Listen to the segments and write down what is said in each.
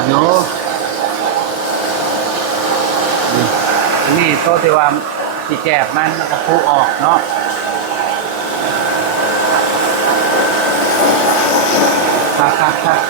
ดอยู่นี่โตที่ว่าสีแกบมันกระพุออกเนาะครับ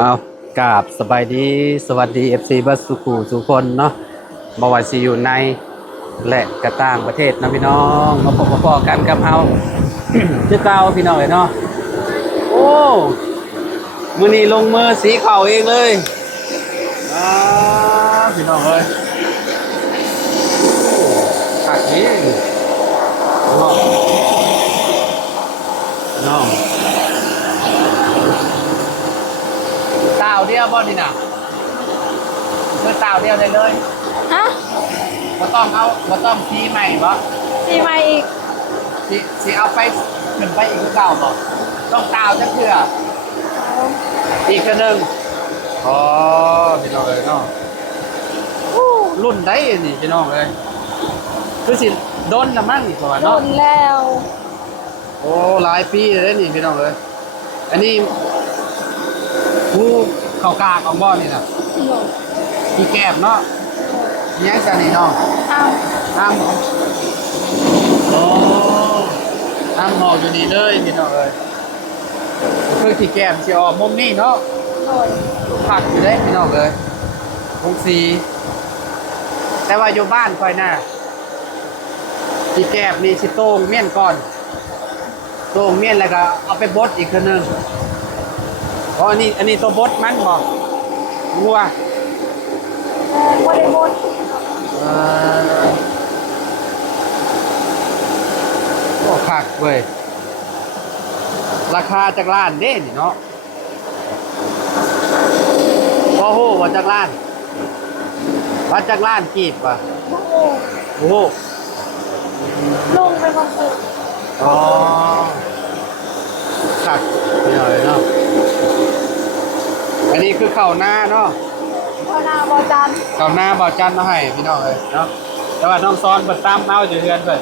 เอากราบสบายดีสวัสดี FC บัสสุขูสุคนเนาะบ่ว่าสิอยู่ในและกระต่างประเทศนะพี่น้องมาพบกันกับเฮา ชื่อเก่าพี่น้องเลยเนาะโอ้มื้อนี้ลงมือสีเข่าเองเลยพี่น้องเอ้ยขัดนี้น้องเต่าเดียวบ่นี่น่ะคือเต่าเดียวได้เลยฮะบ่ต้องสีใหม่บ่สีใหม่อีกสีเอาไปขึ้นไปอีกเก่าบ่ต้องเต่าจักเทื่ออีกคือนึงอ๋อพี่น้องเอ้ยเนาะรุ่นได้นี่พี่น้องเอ้ยคือสิโดนละมั่งนี่ก่อน โด เนาะ นแล้ว โอ้หลายปีเลยนี่พี่น้องเอ้ยอันนี้ผู้เข้ากากของบ่อนี่น่ะพี่แก้มเนาะยังจะนี่น้องอ้าวโอ้หอกอยู่นี่เลยพี่น้องเอ้ยคือพี่แก้มสิออกมุมนี้เนาะโดนผักอยู่ได้พี่น้องเอ้ยคงสีแต่ว่าอยู่บ้านค่อยน่ะพี่แก้มนี่สิโต้งเมี่ยนก่อนโต้งเมี่ยนแล้วก็เอาไปบดอีกคนนึงเพราะอันนี้ตัวบดมันบอกงัวบริบูรณ์โอ้ผักเว้ยราคาจากล้านเด้นี่เนาะโอ้โหว่าจากล้านว่าจากล้านกีบว่ะโอ้โหลงไปบางสุดอ๋อผักนี่หน่อยเนาะอันนี้คือข้าวหน้าเนาะข้าวหน้าบอจันข้าวหน้าบ่อจันมาให้พี่น้องเลยเนาะแต่ว่าน้องซ้อนเปิดตั้มเอาอยู่เรือนเปิด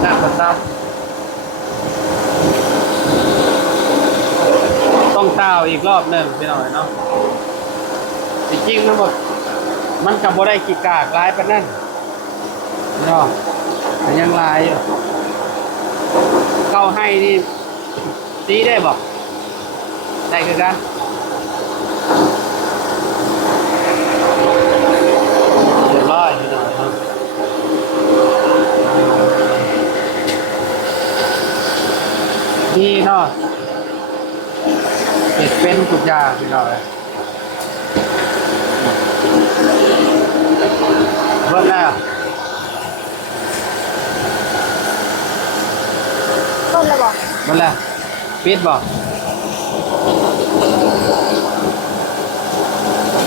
หน้าเปิดตั้มต้องเต้าอีกรอบหนึ่งพี่น้องเลยเนาะจริงๆทั้งหมดมันกับบ่ได้กี่กากลายปานนั่นพี่น้องมันยังลายอยู่เข้าให้นี่ตีได้บอกได้คือกันเรียบร้อยพี่น้องเนาะดีเนาะเห็ดเป็นทุกอย่างพี่น้องเลยเบิ่งแล้วต้นเลยบอกเบิ่งแล้วปิดบอก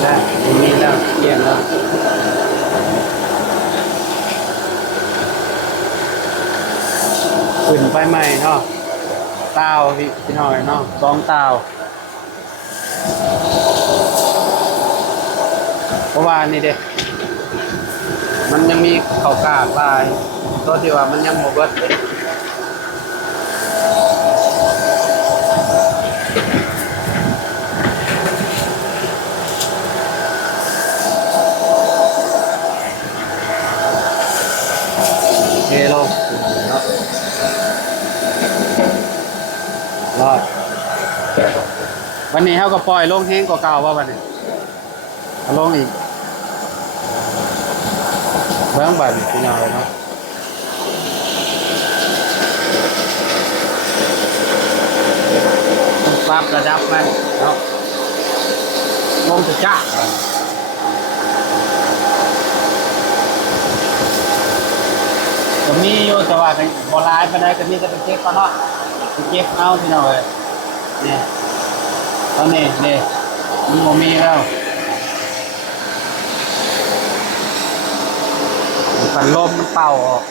ได้มีแล้วเกี่ยงแล้วขึ้นไปใหม่เนาะเต้าพี่น้อยเนาะสองเต้าเพราะว่านี่เด็กมันยังมีข้าวกากลายตัวที่ว่ามันยังโมเบิร์ตเฮโลเนาะรอดวันนี้เขาก็ปล่อยลงแห้งกว่าเก่าว่าวันนี้เอาลงอีกเบื้องบันพี่น้องเลยเนาะปรับระดับมันเนาะลงจะจ้าก็มีอยู่แต่ว่าเป็นโบราณไปได้ก็มีแต่เป็นเก็บก็เนาะเก็บเอาพี่น้องเลยเนี่ยตอนนี้เนี่ยมันบ่มีแล้ว พัดลมมันเป่าออก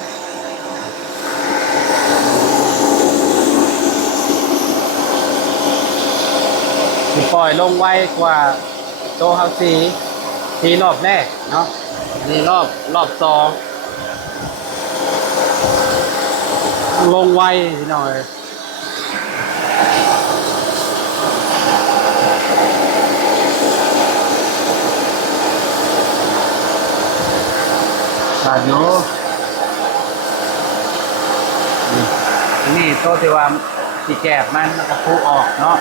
สิปล่อยลงไวกว่าโตเฮาสีรอบแรกเนาะนี่รอบสองลงไวนิดหน่อยสาดอยู่นี่โตที่ว่าที่แกบมันกระพุออกเนาะ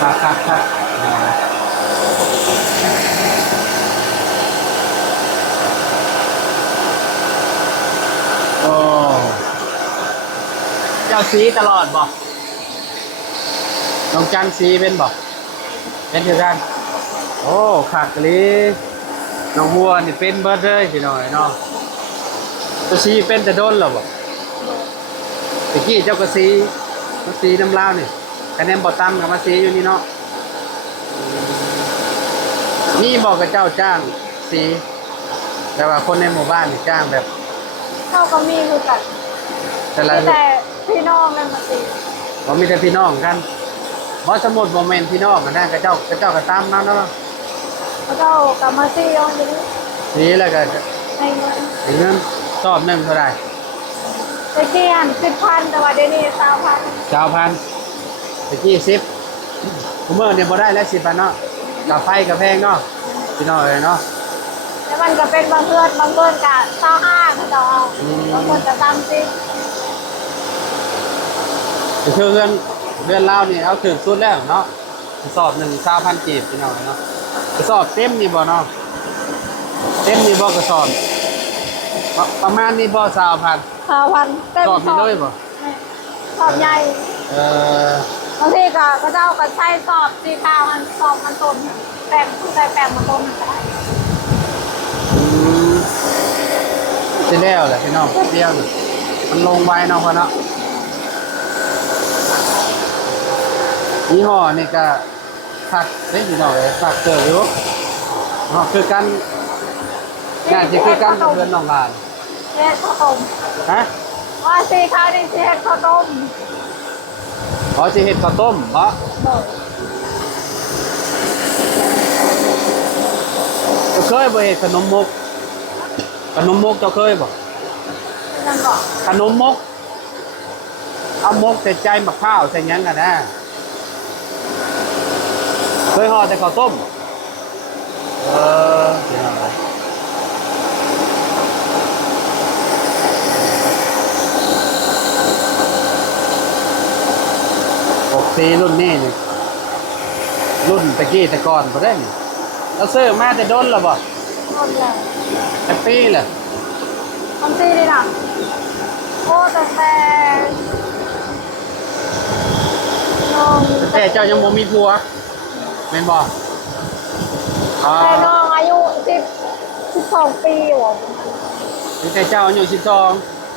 ครับโอ้เจ้าสีตลอดบ่น้องจันสีเป็นบ่เป็นคือกันโอ้ขาดกะลีน้องวัวนี่เป็นเบิดเลยพี่น้อยเนาะตัวสีเป็นแต่โดนหรอบ่ตะกี้เจ้ากระสีน้ำลาวนี่คะแนนบ่ต่ำกับมาสีอยู่นี่เนาะนี่บอกกับเจ้าจ้างสีแต่ว่าคนในหมู่บ้านนี่จ้างแบบ เข้าก็มีคือกัน แต่ละ แต่พี่น้องนั่นมาตี ผมมีแต่พี่น้องกันเพราะสมมุติโมเมนต์พี่น้องกันนะกับเจ้าก็ตามนั้นเนาะ แล้วก็กับมาตีเอาอย่างนี้ สีแล้วก็ ให้เงิน ถึงเงินสอบหนึ่งเท่าไหร่ ตะกี้หัน10,000แต่ว่าเดี๋ยวนี้20,000 9,000ตะกี้10เมื่อเนี่ยบ่ได้แล้ว10,000เนาะกับไฟกับแพงเนาะพี่น้องเลยเนาะ แล้วมันก็เป็นบางเกินกับ25เขาจะเอาบางคนจะ30 คือเดือนลาวนี่เอาถึงสุดแล้วเนาะสอบ1,000กีบพี่น้องเนาะกระสอบเต็มนี่บ่เนาะเต็มนี่บ่กระสอบประมาณนี้บ่20,000 5,000เต็ม สอบนี่เลยบ่ สอบใหญ่ เอ่อบ างทีก็เจ้าก็ใช้สอบสีขาวมันสอบมันต้นแปลงผู้ใดแปลงมันต้นได้ สิแล้วแหละพี่น้องเดียวนี่มันลงไว้เนาะพ่อเนาะยี่ห้อนี่ก็ผักเด้พี่น้องเอ้ยผักเจออยู่เนาะคือกันน่าจะคือกันกับเพื่อนน้องหลาน เฮ็ดข้าวต้ม ฮะ ว่าสีขาวนี่สิเฮ็ดข้าวต้ม อ๋อสิเฮ็ดข้าวต้มบ่เจ้าเคยบ่เฮ็ดขนมมกเจ้าเคยบ่ นั่นบอก ขนมมกเอามกใส่ใจมะพร้าวใส่หยังกันนะเคยห่อแต่ข้าวต้มเดี๋ยวนะสีรุ่นนี้นี่รุ่นตะกี้แต่ก่อนบ่ได้นี่เราซื้อมาแต่โดนแล้วบ่ ต้นเลย แต่ปีแหละ ต้นตีนี่นะโอ้ตั้งแต่น้อง แต่เจ้ายังบ่มีผัวแม่นบ่อ่า แต่น้องอายุ12 ปีอยู่ แต่เจ้าอายุ12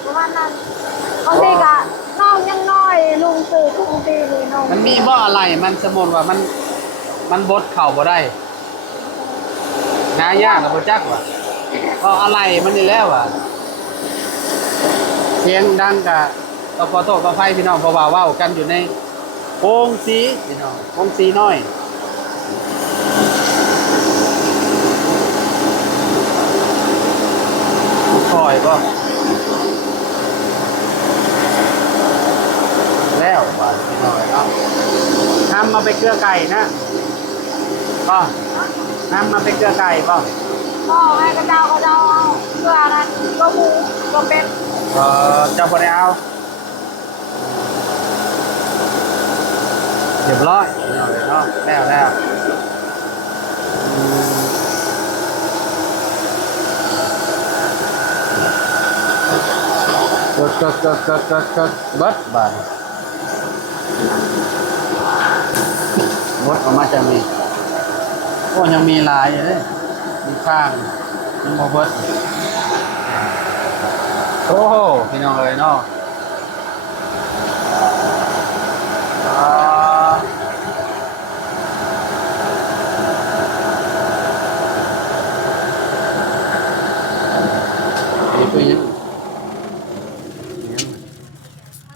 ประมาณนั้นบางทีก็น้องยังน้อยลุงสื่อทุกทีนี่น้อง มันมีบ่อะไรมันสมมุติว่ามันบดเข้าบ่ได้หายากกับบ่จักว่าก็อะไรมันนี่แล้วอ่ะเสียงดังก็ต้องขอโทษขออภัยพี่น้องเพราะว่าเว้ากันอยู่ในโรงสีพี่น้องโรงสีน้อยคอยบ่แล้วว่าพี่น้อยเนาะทำมาไปเกลือไก่นะก็ทำมาไปเกลือไก่บ่ ก็ให้กระเจ้าเพื่อนั้นก็หมูก็เป็น เจ้าบ่ได้เอาเรียบร้อยพี่น้อยเนาะแล้วกดเบิดบาดหมดออกมาจะมีโอ้ยังมีหลายอยู่เลยมีข้างยังบ่เบิดโอ้โหพี่น้องเอ้ยเนาะ คือยัง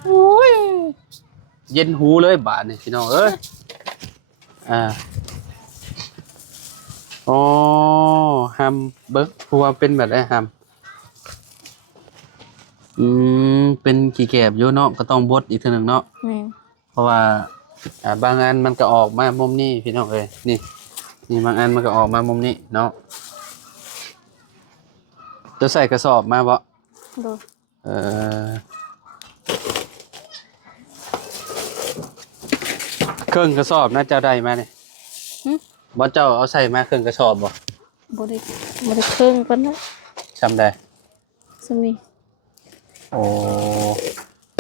โอ้ย เย็นหูเลยบาดนี่พี่น้องเอ้ยอ๋อฮัมเบิกหัวเป็นแบบไอ้ฮัมเป็นกี่แกบอยู่เนาะก็ต้องบดอีกทีหนึ่งเนาะ แม่ เพราะว่าบางอันมันก็ออกมามุมนี้พี่น้องเอ้ยนี่บางอันมันก็ออกมามุมนี้เนาะจะใส่กระสอบมาบ่ ดู เครื่องกระสอบน่าจะได้มาเนี่ยบ่เจ้าเอาใส่มาเครื่องกระสอบบ่ บ่ได้เครื่องปานนั้น จำได้ สมี โอ้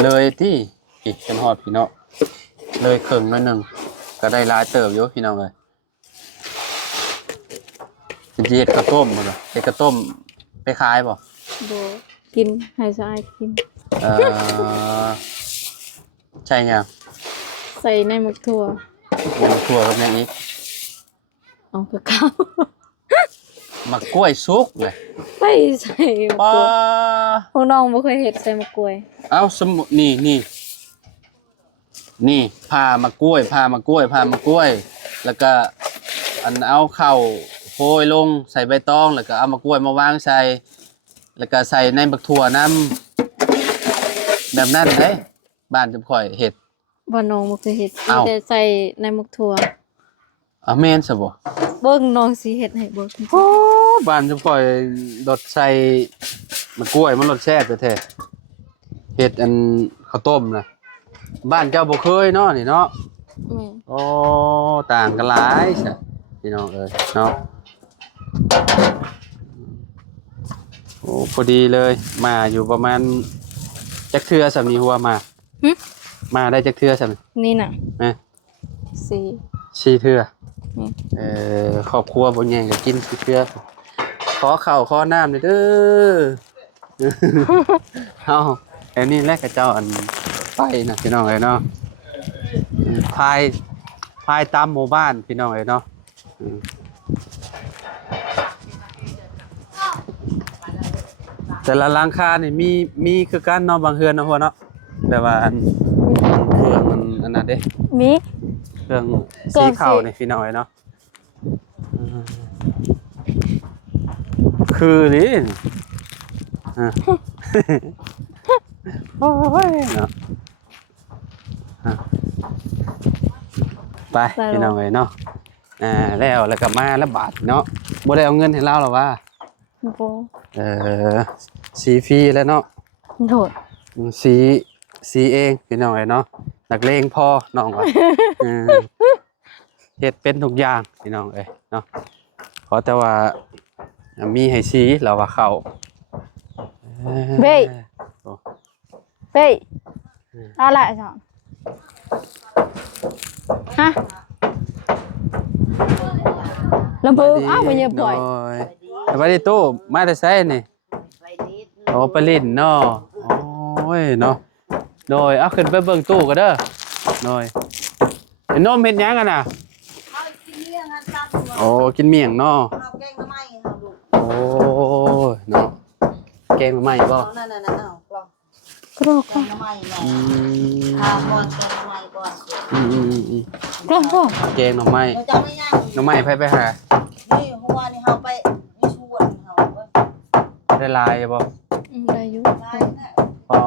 เลยที่อีกกันฮอดพี่เนาะเลยเครื่องหน่อยหนึงก็ได้หลายเติบอยู่พี่น้องเอ้ยสิเฮ็ดข้าวต้มบ่เนาะเฮ็ดข้าวต้มไปขายบ่ บ่กินให้สะอายกิน ใช่ยัง ใส่ในหมึกถั่ว มันถั่วกับยังอีก เอากระข้าว มะกล้วยสุกเลย ไปใส่มะ ป้าก ล้วยพวกน้องบ่เคยเฮ็ดใส่มะกล้วย เอาสมุนี่พามะกล้วยแล้วก็อันเอาข้าวโพยลงใส่ใบตองแล้วก็เอามะกล้วยมาวางใส่แล้วก็ใส่ในบักถั่วน้ำแบบนั้นเลยบ้านจะค่อยเห็ด บ่น้องบ่เคยเฮ็ด อ้าว มีแต่ใส่ในหมึกถั่ว แม่นซะบ่ เบิ่งน้องสิเฮ็ดให้เบิ่ง โอ้บ้านจะค่อยดดใส่มะกล้วยมันรสแซ่บแท้ๆเห็ดอันข้าวต้มนะบ้านเจ้าบ่เคยเนาะนี่เนาะ แม่ โอ้ต่างกันหลายใช่พี่น้องเอ้ยเนาะโอ้พอดีเลยมาอยู่ประมาณจักเทื่อสำนีหัวหึมาได้จักเทื่อสำนี นี่น่ะ นะ สี่ 4เทื่อ นี่ ครอบครัวบ่ใหญ่ก็กิน4เทื่อขอข้าวขอน้ำหน่อยเด้อ เฮาอันนี้แหละกับเจ้าอันไปนะพี่น้องเอ้ยเนาะพายตามหมู่บ้านพี่น้องเอ้ยเนาะแต่ละหลังคานี่มีคือกันเนาะบางเฮือนเนาะพ่อเนาะแต่ว่าอันเครื่องอันนั้นเด้ มี เครื่อง เครื่ สี อง ขาว สี นี่พี่น้องเอ้ยเนาะคือนี่อ่า โอ้ยเนาะไปพี่น้องเอ้ยเนาะแล้วก็มาแล้วบาทเนาะบ่ได้เอาเงินให้เราหรอวะ บ่ สีฟรีแล้วเนาะ โดด สีเองพี่น้องเอ้ยเนาะนักเลงพอน้องว่าเฮ็ดเป็นทุกอย่างพี่น้องเอ้ยเนาะขอแต่ว่ามีให้สีเราว่าเข้า เบ้ย โอ้ เป้ยอะไรจ้ะฮะลำพึงอ้าวไปเยอะบ่อย สวัสดีตู้มาแต่ไสนี่โอ้ไปลิ้นเนาะโอ้ยเนาะโดยเอาขึ้นไปเบิ่งตู้ก็เด้อโดยไอ้นมเฮ็ดหยังกันน่ะโอ้กินเมี่ยงเนาะโอ้เนาะแกงใหม่บ่ กรอกกรอก กรอกกรอก แกงหน่อไม้หน่อไม้ไปหาได้ลายบ่ ได้อยู่ พอ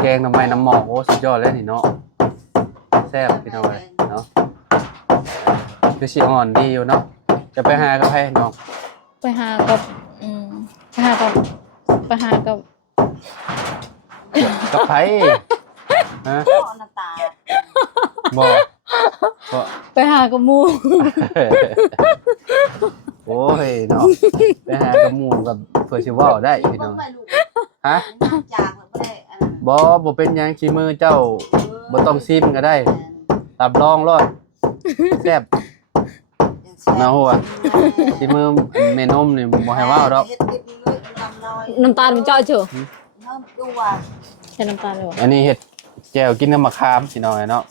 แกงหน่อไม้น้ำหมอกโอ้สุดยอดเลยนี่เนาะแซ่บพี่น้องเลยเนาะคือสิอ่อนดีอยู่เนาะจะไปหากับไผน้อง ไปหากับไปหากับ กับไผฮะบ่บ่ ไปหากับหมู โอ้ยเนาะไปหากับหมู่กับเพื่อสิเว้าได้พี่น้องฮะบ่เป็นหยังขี้มือเจ้าบ่ต้องซิมก็ได้รับรองรอดแซ่บนะฮู้อ่ะขี้มือแม่นมนี่บ่ให้เว้าดอก น้ำตาลมันเจาะเฉยใส่น้ำตาลเลยวะ อันนี้เฮ็ดแจ่วกินกับมะขามพี่น้องเนาะ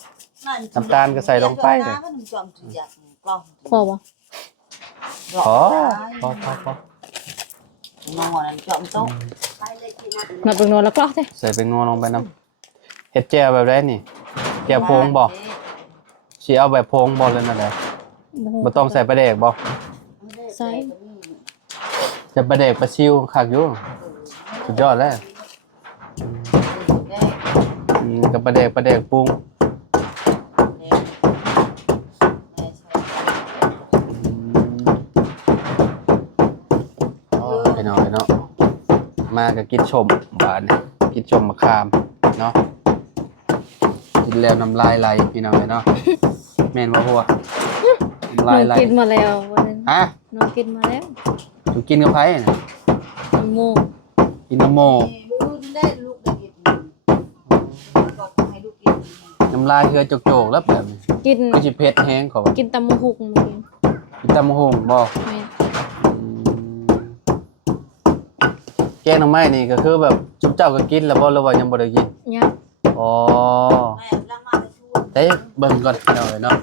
น้ำตาลก็ใส่ลงไปเลย พอปะ พอ งอนั่นจอมโต๊ะ นับเป็นนวลแล้วกรอกเด้ ใส่เป็นนัวลงไปน้ำเฮ็ดแจ่วแบบได้นี่แจ่วโพงบ่สิเอาแบบโพงบ่เลยนั่นแหละบ่ต้องใส่ปลาแดกบ่ ใส่ จะปลาแดกปลาซิวคักอยู่สุดยอดแล้วกับปลาแดกปรุงไปหน่อยเนาะมาก็กินชมหวานกินชมมะขามเนาะกินแล้วน้ำลายไหลพี่น้องเนาะแม่นบ่ฮัวน้ำลายไหล น้องกินมาแล้ววันนั้น ฮะ น้องกินมาแล้ว ถูกกินกับไผน่ะ น้ำโม กินน้ำโม ลูกได้ลูกได้กินก็ให้ลูกกิน น้ำลายเฮือโจกๆแล้วแบบนี้ กิน ก็สิเผ็ดแฮงเขาว่า กินตำมะฮุกเมื่อกี้ กินตำบักหุ่งบ่ แม่ แกงหน่อไม้นี่ก็คือแบบจุ๊บเจ้าก็กินแล้วบ่หรือว่ายังบ่ได้กิน เนี่ย อ๋อ แม่ล้างมาไปช่วย เด้เบิ่งก่อนพี่น้องเอ้ยเนาะ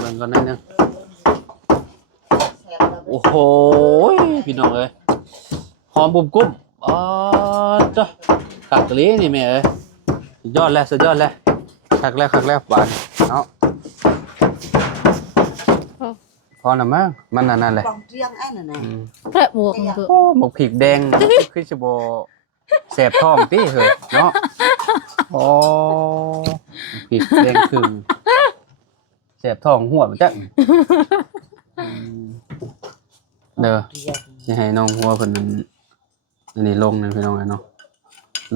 เบิ่งก่อนหนิดนึง แซ่บแล้ว โอ้โหพี่น้องเอ้ยหอมบุบกุ๊บอ๋อจ้ะคักอีหลีนี่แม่เอ้ยสุดยอดแล้วคักแล้วหวานเนาะพอน่ะมั้งมันนั่นแหละ กองเจียงไอ้นั่นน่ะ พระบวกมันเถอะ โอ้หมกพริกแดงคือสิบ่แสบท้องติเฮ้ยเนาะโอ้พริกแดงคือแสบท้องหัวมันจังเด้อสิให้น้องหัวเพิ่นอันนี้ลงนั่นพี่น้องเนาะ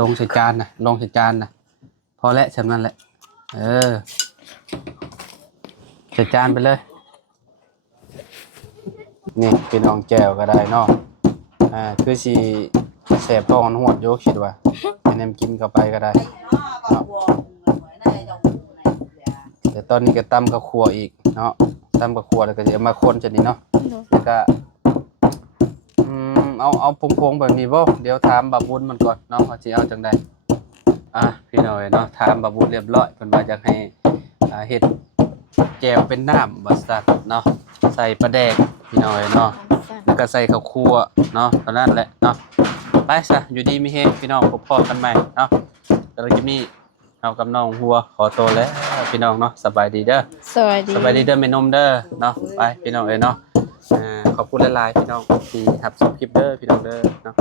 ลงใส่จานน่ะพอแล้วฉะนั้นแหละใส่จานไปเลยนี่พี่น้องแก้วก็ได้เนาะคือสิแสบท้องหัวโยกคิดว่าให้นำกินเข้าไปก็ได้ ก็บวมเหมือนได้ดอกไหนเลย เดี๋ยวตอนนี้ก็ตำข้าวคั่วอีกเนาะตำข้าวคั่วแล้วก็จะมาคนจังนี้เนาะแล้วก็เอาพงๆแบบนี้บ่เดี๋ยวถามบาบุญมันก่อนเนาะว่าสิเอาจังไดพี่น้อยเนาะถามบาบุญเรียบร้อยเพิ่นว่าอยากให้เฮ็ดแจ่วเป็นน้ำว่าซั่นเนาะใส่ปลาแดกพี่น้อยเนาะแล้วก็ใส่ข้าวคั่วเนาะเท่านั้นแหละเนาะไปซะอยู่ดีมีเฮงพี่น้องพบกันใหม่เนาะแต่ละคลิปนี้เอากับน้องหัวขอตัวแล้วพี่น้องเนาะสบายดีเด้อ สวัสดี สบายดีเด้อแม่นมเด้อเนาะไปพี่น้องเอ้ยเนาะขอบคุณหลายๆพี่น้องที่รับชมคลิปเด้อพี่น้องเด้อเนาะ